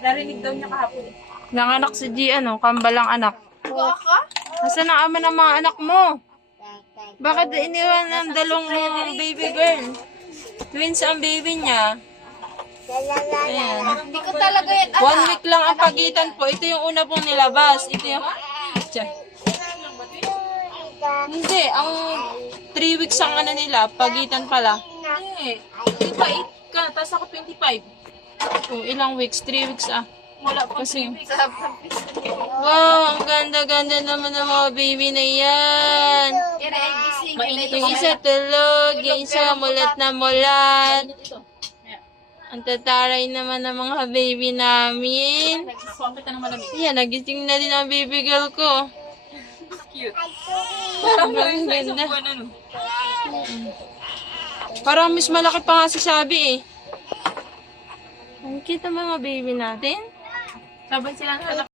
Narinig daw niya kahapon. Nanganak si Gian, oh. Kambalang anak. Ikaw ka? Asan ang ama ng mga anak mo? Bakit iniwan ng dalawang baby girl? Twins ang baby niya. Ayan. Hindi ko talaga yan. 1 week lang ang pagitan po. Ito yung una pong nilabas. Ito yung... Tiyan. Hindi, ang 3 weeks ang ano nila, pagitan pala. Hindi. 28 ka, tapos ako 25. Oh, ilang weeks? 3 weeks ah. Wala pa Kasi, sa wow, ang ganda-ganda naman ng mga baby na yan. Yan ay gising. Yung isa tulog, yung isa mulat na mulat. Ang tataray naman ng mga baby namin. Nagsakuha kita ng malamig. Yan, nagising na din ang baby girl ko. Cute. Parang ganda. Ano? Parang mas malaki pa nga si Sabi eh. Ang cute ang mga baby natin. Sabay sila na